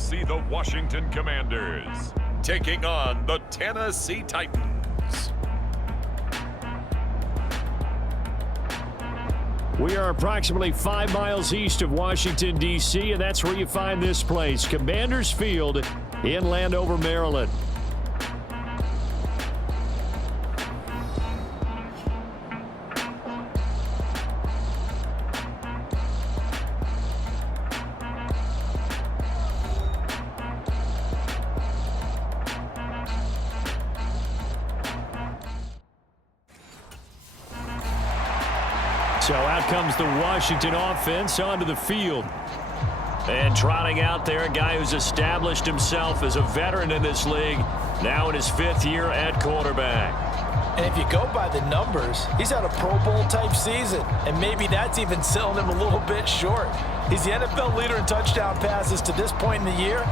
will see the Washington Commanders taking on the Tennessee Titans. We are approximately 5 miles east of Washington, D.C., and that's where you find this place, Commanders Field in Landover, Maryland. So out comes the Washington offense onto the field. And trotting out there, a guy who's established himself as a veteran in this league, now in his 5th year at quarterback. And if you go by the numbers, he's had a Pro Bowl type season, and maybe that's even selling him a little bit short. He's the NFL leader in touchdown passes to this point in the year,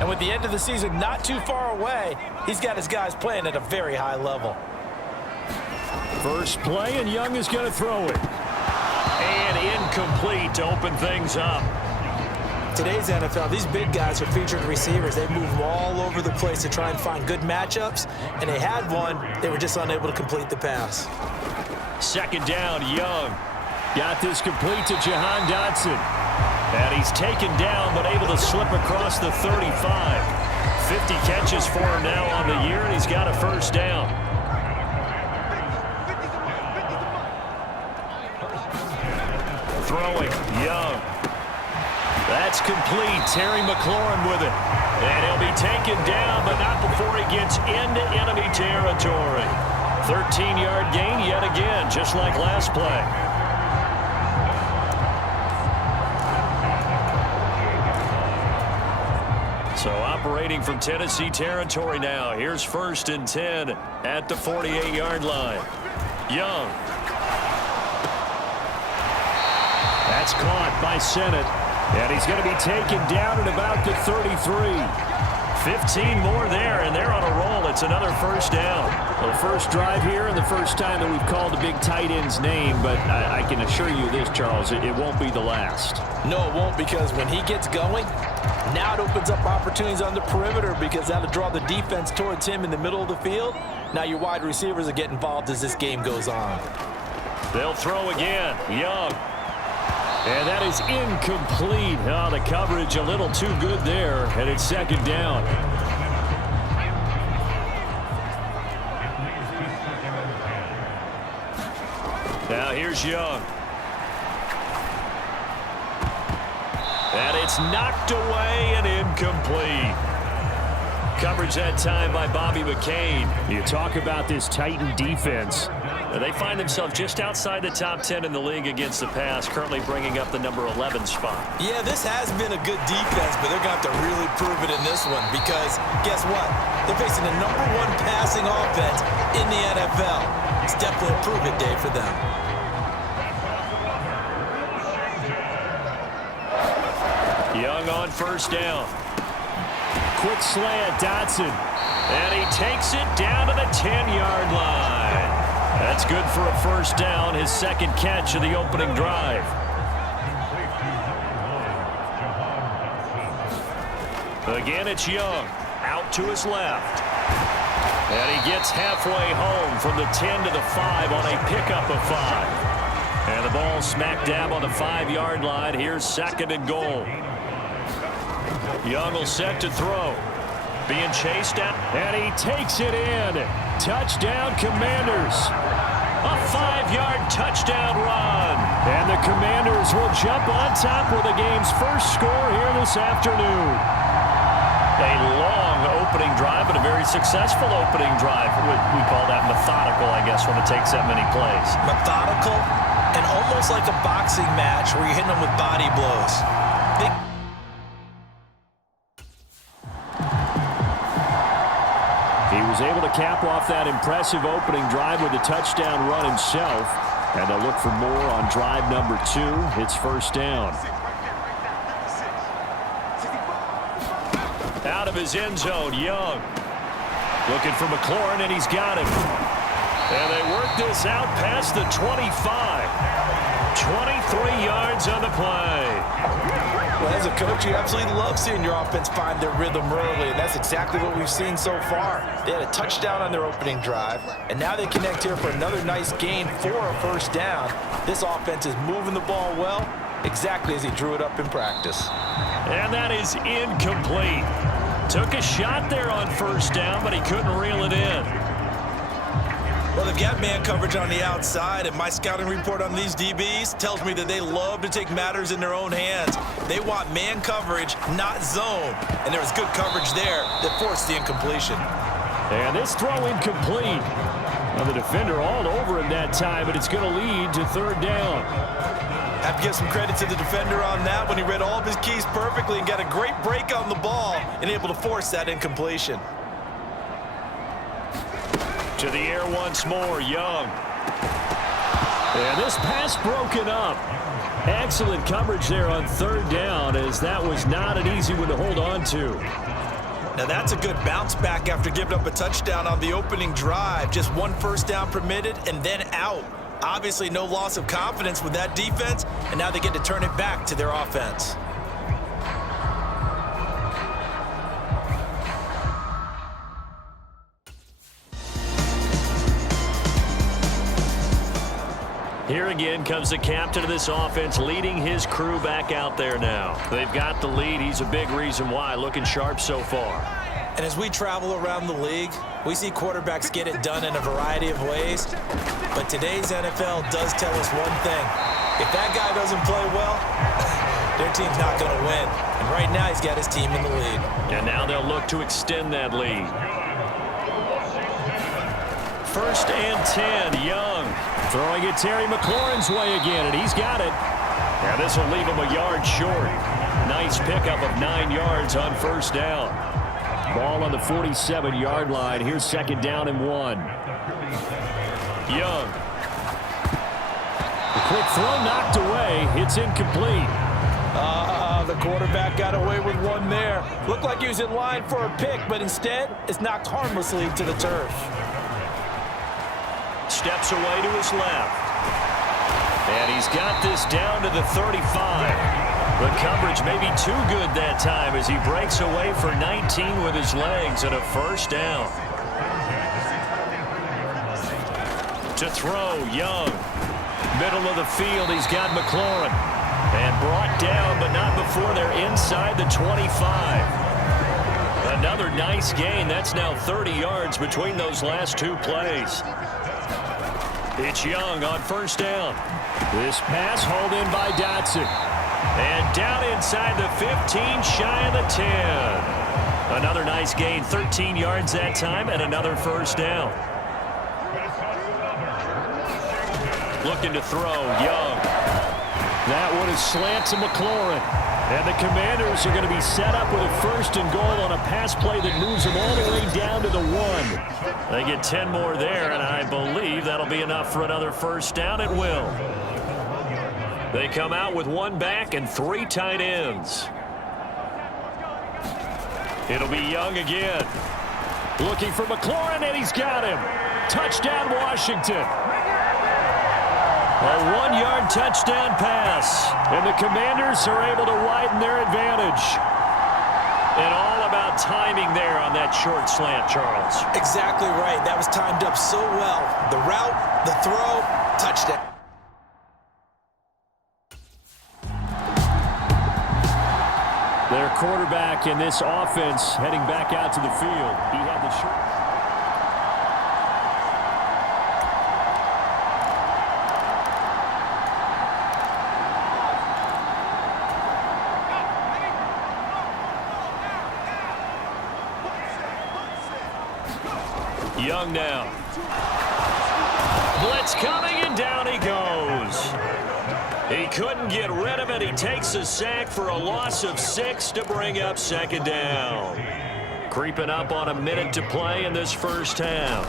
and with the end of the season not too far away, he's got his guys playing at a very high level. First play, and Young is going to throw it. And incomplete to open things up. Today's NFL, these big guys are featured receivers. They move all over the place to try and find good matchups, and they had one. They were just unable to complete the pass. Second down, Young. Got this complete to Jahan Dotson. And he's taken down, but able to slip across the 35. 50 catches for him now on the year, and he's got a first down. Throwing, Young. That's complete. Terry McLaurin with it. And he'll be taken down, but not before he gets into enemy territory. 13-yard gain yet again, just like last play. So operating from Tennessee territory now. Here's 1st and 10 at the 48-yard line. Young. That's caught by Sennett. And he's going to be taken down at about the 33. 15 more there, and they're on a roll. It's another first down. The first drive here and the first time that we've called the big tight end's name, but I can assure you this, Charles, it won't be the last. No, it won't, because when he gets going, now it opens up opportunities on the perimeter because that'll draw the defense towards him in the middle of the field. Now your wide receivers will get involved as this game goes on. They'll throw again. Young. And that is incomplete. Oh, the coverage a little too good there, and it's second down. Now here's Young. And it's knocked away and incomplete. Coverage that time by Bobby McCain. You talk about this Titan defense. They find themselves just outside the top 10 in the league against the pass, currently bringing up the number 11 spot. Yeah, this has been a good defense, but they're going to have to really prove it in this one because guess what? They're facing the number 1 passing offense in the NFL. It's definitely a prove-it day for them. Young on first down. Quick slant, Dotson. And he takes it down to the 10-yard line. That's good for a first down, his second catch of the opening drive. Again, it's Young, out to his left. And he gets halfway home from the 10 to the 5 on a pickup of 5. And the ball smack dab on the 5-yard line. Here's 2nd and goal. Young will set to throw. Being chased out, and he takes it in. Touchdown, Commanders. A 5-yard touchdown run. And the Commanders will jump on top with the game's first score here this afternoon. A long opening drive, but a very successful opening drive. We call that methodical, I guess, when it takes that many plays. Methodical and almost like a boxing match where you're hitting them with body blows. He was able to cap off that impressive opening drive with a touchdown run himself. And they'll look for more on drive number 2. It's first down. Out of his end zone, Young. Looking for McLaurin, and he's got him. And they work this out past the 25. 23 yards on the play. Well, as a coach, you absolutely love seeing your offense find their rhythm early, and that's exactly what we've seen so far. They had a touchdown on their opening drive, and now they connect here for another nice gain for a first down. This offense is moving the ball well, exactly as he drew it up in practice. And that is incomplete. Took a shot there on first down, but he couldn't reel it in. Well, they've got man coverage on the outside, and my scouting report on these DBs tells me that they love to take matters in their own hands. They want man coverage, not zone. And there was good coverage there that forced the incompletion. And this throw incomplete. Well, the defender all over him that time, but it's going to lead to third down. Have to give some credit to the defender on that when he read all of his keys perfectly and got a great break on the ball and able to force that incompletion. To the air once more, Young. And this pass broken up. Excellent coverage there on third down, as that was not an easy one to hold on to. Now that's a good bounce back after giving up a touchdown on the opening drive. Just one first down permitted and then out. Obviously no loss of confidence with that defense, and now they get to turn it back to their offense. Here again comes the captain of this offense, leading his crew back out there now. They've got the lead. He's a big reason why, looking sharp so far. And as we travel around the league, we see quarterbacks get it done in a variety of ways. But today's NFL does tell us one thing. If that guy doesn't play well, their team's not going to win. And right now, he's got his team in the lead. And now they'll look to extend that lead. First and 10, Young. Throwing it Terry McLaurin's way again, and he's got it. Now this will leave him a yard short. Nice pickup of 9 yards on first down. Ball on the 47-yard line. Here's second down and 1. Young. The quick throw knocked away. It's incomplete. The quarterback got away with one there. Looked like he was in line for a pick, but instead, it's knocked harmlessly to the turf. Steps away to his left. And he's got this down to the 35. The coverage may be too good that time as he breaks away for 19 with his legs and a first down. To throw, Young. Middle of the field, he's got McLaurin. And brought down, but not before they're inside the 25. Another nice gain. That's now 30 yards between those last two plays. It's Young on first down. This pass hauled in by Dotson. And down inside the 15, shy of the 10. Another nice gain, 13 yards that time, and another first down. Looking to throw, Young. That one is slant to McLaurin. And the Commanders are going to be set up with a first and goal on a pass play that moves them all the way down to the 1. They get 10 more there, and I believe that'll be enough for another first down. It will. They come out with 1 back and 3 tight ends. It'll be Young again. Looking for McLaurin, and he's got him. Touchdown, Washington. A 1-yard touchdown pass. And the Commanders are able to widen their advantage. And all about timing there on that short slant, Charles. Exactly right. That was timed up so well. The route, the throw, touchdown. Their quarterback in this offense heading back out to the field. He had the short. Young now. Blitz coming, and down he goes. He couldn't get rid of it. He takes a sack for a loss of 6 to bring up second down. Creeping up on a minute to play in this first half.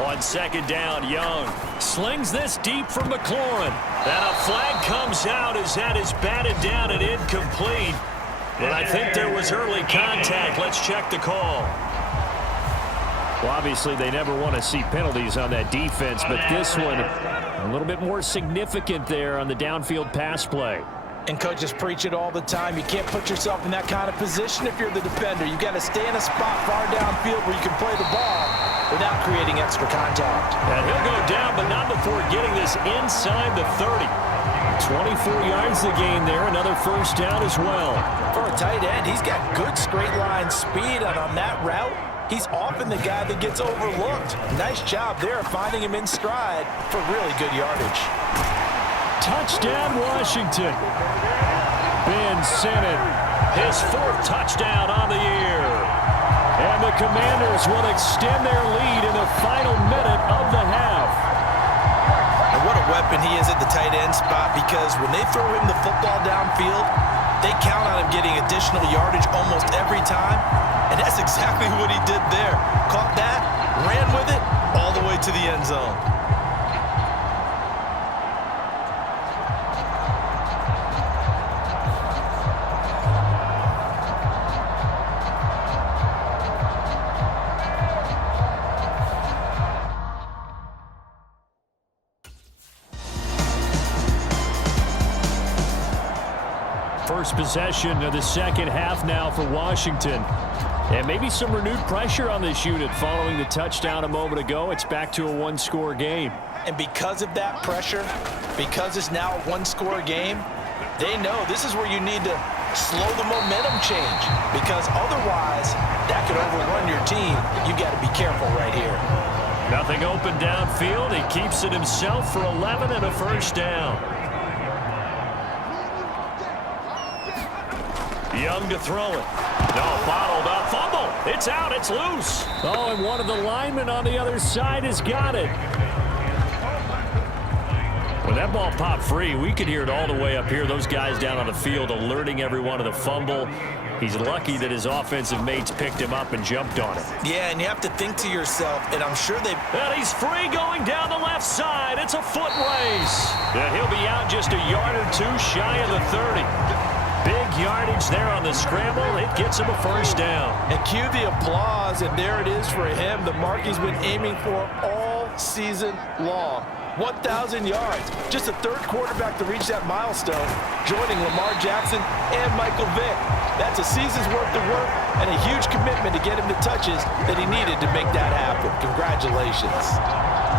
On second down, Young slings this deep from McLaurin. And a flag comes out as that is batted down and incomplete. And I think there was early contact. Let's check the call. Well, obviously, they never want to see penalties on that defense, but this one a little bit more significant there on the downfield pass play. And coaches preach it all the time. You can't put yourself in that kind of position if you're the defender. You've got to stay in a spot far downfield where you can play the ball without creating extra contact. And he'll go down, but not before getting this inside the 30. 24 yards to gain there. Another first down as well. For a tight end, he's got good straight line speed, and on that route, he's often the guy that gets overlooked. Nice job there finding him in stride for really good yardage. Touchdown, Washington. Ben Sinnen, his 4th touchdown on the year. And the Commanders will extend their lead in the final minute of the half. And what a weapon he is at the tight end spot, because when they throw him the football downfield, they count on him getting additional yardage almost every time. And that's exactly what he did there. Caught that, ran with it, all the way to the end zone. First possession of the second half now for Washington. And maybe some renewed pressure on this unit following the touchdown a moment ago. It's back to a one-score game. And because of that pressure, because it's now a one-score game, they know this is where you need to slow the momentum change, because otherwise that could overrun your team. You've got to be careful right here. Nothing open downfield. He keeps it himself for 11 and a first down. Young to throw it. No, bottled up. Fumble. It's out. It's loose. Oh, and one of the linemen on the other side has got it. When that ball popped free, we could hear it all the way up here. Those guys down on the field alerting everyone of the fumble. He's lucky that his offensive mates picked him up and jumped on it. Yeah, and you have to think to yourself, and I'm sure they... And he's free going down the left side. It's a foot race. And he'll be out just a yard or two shy of the 30. Big yardage there on the scramble. It gets him a first down. And cue the applause, and there it is for him, the mark he's been aiming for all season long. 1,000 yards. Just the 3rd quarterback to reach that milestone, joining Lamar Jackson and Michael Vick. That's a season's worth of work and a huge commitment to get him the touches that he needed to make that happen. Congratulations.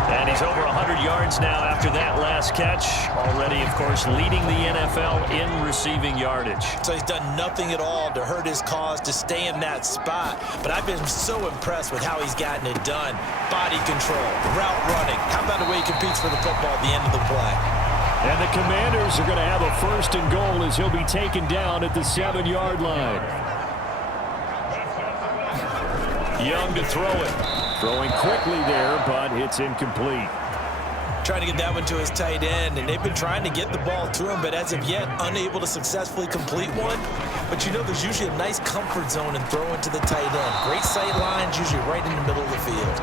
And he's over 100 yards now after that last catch. Already, of course, leading the NFL in receiving yardage. So he's done nothing at all to hurt his cause to stay in that spot. But I've been so impressed with how he's gotten it done. Body control, route running. How about the way he competes for the football at the end of the play? And the Commanders are going to have a first and goal as he'll be taken down at the 7-yard line. Young to throw it. Throwing quickly there, but it's incomplete. Trying to get that one to his tight end, and they've been trying to get the ball to him, but as of yet, unable to successfully complete one. But you know there's usually a nice comfort zone in throwing to the tight end. Great sight lines, usually right in the middle of the field.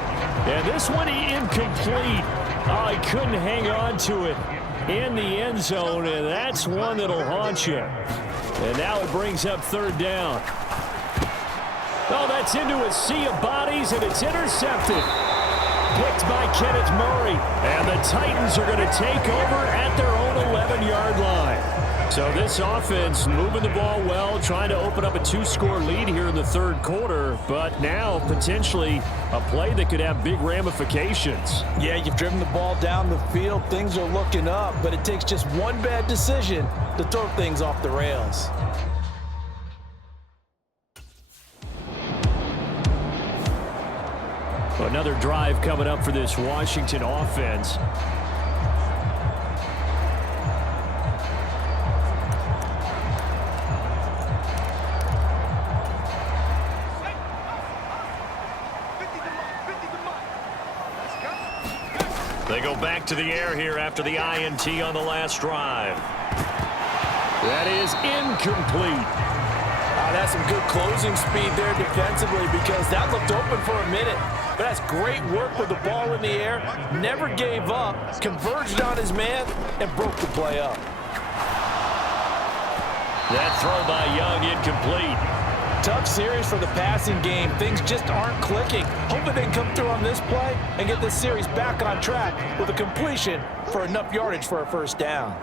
And this one incomplete. Oh, he couldn't hang on to it in the end zone, and that's one that'll haunt you. And now it brings up 3rd down. Oh, that's into a sea of bodies, and it's intercepted. Picked by Kenneth Murray. And the Titans are going to take over at their own 11-yard line. So this offense moving the ball well, trying to open up a 2-score lead here in the 3rd quarter, but now potentially a play that could have big ramifications. Yeah, you've driven the ball down the field. Things are looking up, but it takes just one bad decision to throw things off the rails. Another drive coming up for this Washington offense. They go back to the air here after the INT on the last drive. That is incomplete. That's some good closing speed there defensively, because that looked open for a minute. But that's great work with the ball in the air. Never gave up, converged on his man, and broke the play up. That throw by Young incomplete. Tough series for the passing game. Things just aren't clicking. Hoping they can come through on this play and get this series back on track with a completion for enough yardage for a first down.